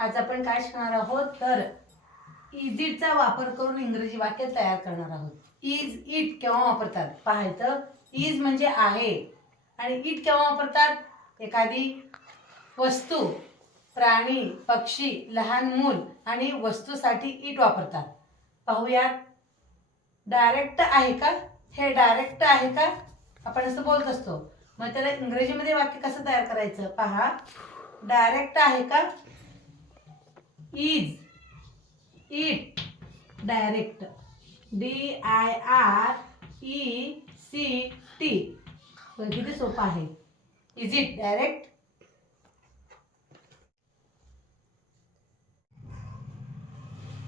आज आपण काय शिकणार आहोत? तर इजिटचा वापर करून इंग्रजी वाक्य तयार करणार आहोत. इज इट केव्हा वापरतात? पाहायचं. इज म्हणजे आहे. आणि इट केव्हा वापरतात? एखादी वस्तू प्राणी पक्षी लहान मूल आणि वस्तूसाठी इट वापरतात. पाहूयात. डायरेक्ट आहे का? हे डायरेक्ट आहे का? आपण असं बोलत असतो. मग त्याला इंग्रजीमध्ये वाक्य कसं तयार करायचं? पहा. डायरेक्ट आहे का? Is it direct D I R E C T किती सोपं आहे. इज इट डायरेक्ट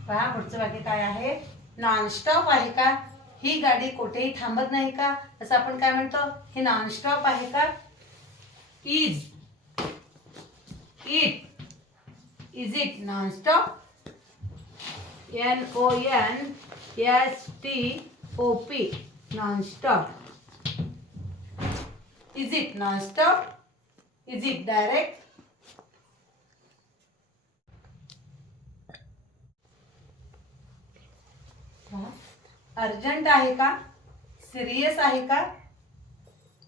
पहा पुढचं वाक्य काय आहे? नॉनस्टॉप आहे का? ही गाडी कुठेही थांबत नाही का? असं आपण काय म्हणतो? हे नॉनस्टॉप आहे का? Is it is it nonstop N O N S T O P nonstop is it nonstop is it direct urgent आहे का? सिरियस आहे का?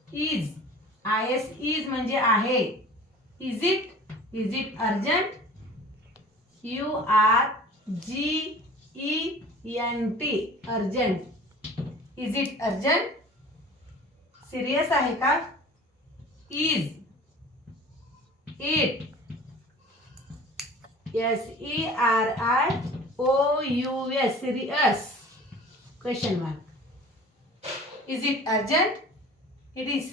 इज आय एस इज म्हणजे आहे. Is it is it urgent U R G E N T urgent is it urgent serious आहे का? Is it S E R I O U S serious question mark. Is it urgent? It is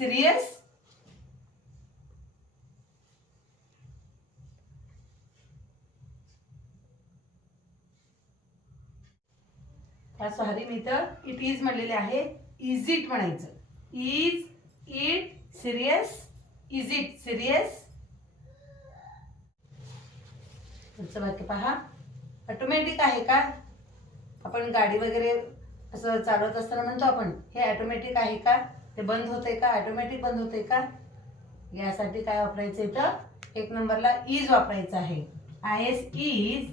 serious sorry मी तर it is म्हणलेले आहे is it म्हणायचं. Is it serious is it serious पुढचं वाक्य पहा. Automatic आहे का? आपण गाडी वगैरे असं चालवत असताना म्हणतो आपण हे ऑटोमॅटिक आहे का? ते बंद होते का? ऑटोमॅटिक बंद होते का? यासाठी काय वापरायचं इथं? एक नंबरला इज वापरायचं आहे. I S is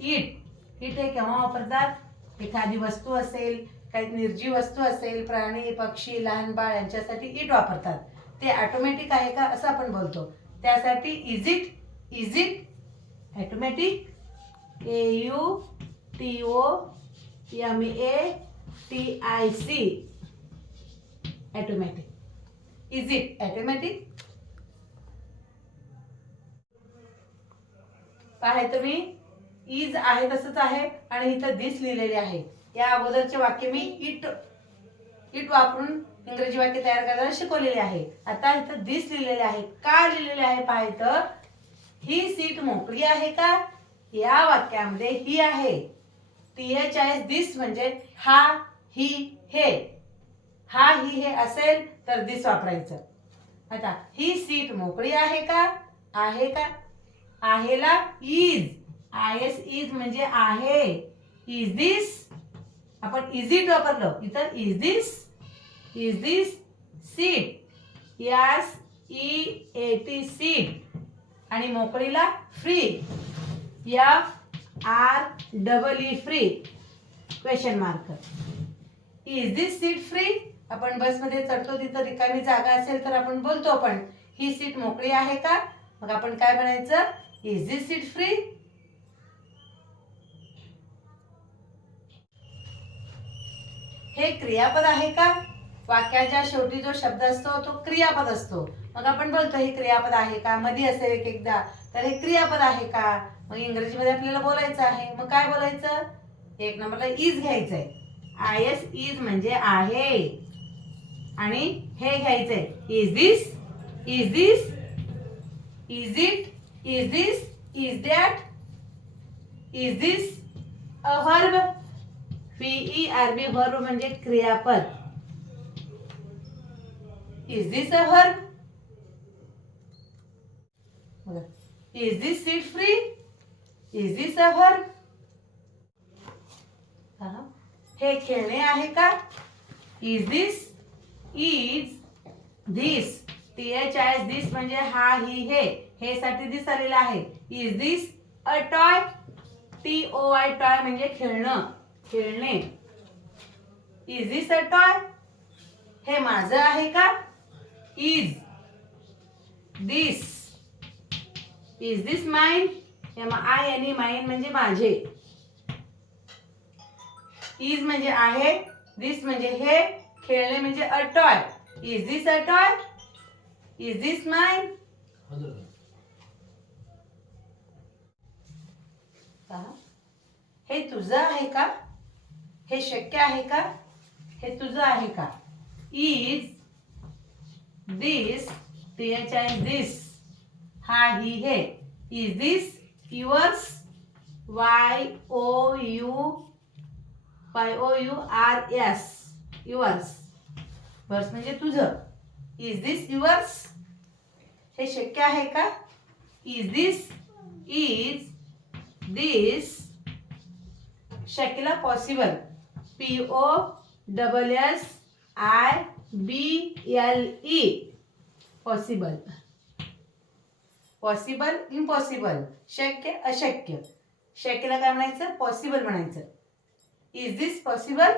it it हे केव्हा वापरतात? एखादी वस्तू असेल काही निर्जीव वस्तू असेल प्राणी पक्षी लहान बाळ यांच्यासाठी इट वापरतात. ते ऑटोमॅटिक आहे का? असं आपण बोलतो. त्यासाठी is it is it automatic A U T O M A T I C automatic is it automatic पाहाय तुम्ही. इज आहे तसंच आहे आणि इथं दिस लिहिलेले आहे. या अगोदरचे वाक्य मी इट इट वापरून इंग्रजी वाक्य तयार करायला शिकवलेले आहे. आता इथं दिस लिहिलेले आहे. का लिहिलेले आहे पाहायचं ही सीट मोकळी आहे का? या वाक्यामध्ये ही आहे. टी एच आय दिस म्हणजे हा ही हे. हा ही हे असेल तर दिस वापरायचं. आता ही सीट मोकळी आहे का? आहे का? आहेला इज आय एस इज म्हणजे आहे. इज दिस आपण इज इट वापरलं. इथं is this is this seat S E A T seat आणि मोकळीला free F R double E free question mark is this seat free आपण बसमध्ये चढतो तिथं रिकामी जागा असेल तर आपण बोलतो आपण ही सीट मोकळी आहे का? मग आपण काय म्हणायचं? इज दिस सीट फ्री हे क्रियापद आहे का? वाक्याच्या शेवटी जो शब्द असतो तो क्रियापद असतो. मग आपण बोलतो हे क्रियापद आहे का? मध्ये असेल एक एकदा. तर हे क्रियापद आहे का? मग इंग्रजीमध्ये आपल्याला बोलायचं आहे. मग काय बोलायचं? एक नंबरला इज घ्यायचंय. आय एस इज म्हणजे आहे. आणि हे घ्यायचंय. Is this is this is it is this is that is this a verb P E R B म्हणजे क्रियापद. Is this a verb is this seat free is this a verb हे खेळणे आहे का? Is this is this T H I this म्हणजे हा ही हे. हे साठी दिस आलेलं आहे. Is this a toy T O I toy म्हणजे खेळणं. खेळणे. इज दिस अ टॉय हे माझं आहे का? Is this is this mine I आणि माइन म्हणजे माझे. इज म्हणजे आहे दिस म्हणजे हे खेळणे म्हणजे a toy is this a toy is this mine हे तुझं आहे का? हे शक्य आहे का? हे तुझं आहे का? Is this T H I this हा ही हे. Is this yours Y O U Y O U R S yours बस म्हणजे तुझं. इज दिस युअर्स हे शक्य आहे का? Is this is this शक्यला possible P O double S I B L E possible possible impossible शक्य अशक्य. शक्यला काय म्हणायचं? पॉसिबल म्हणायचं. Is this possible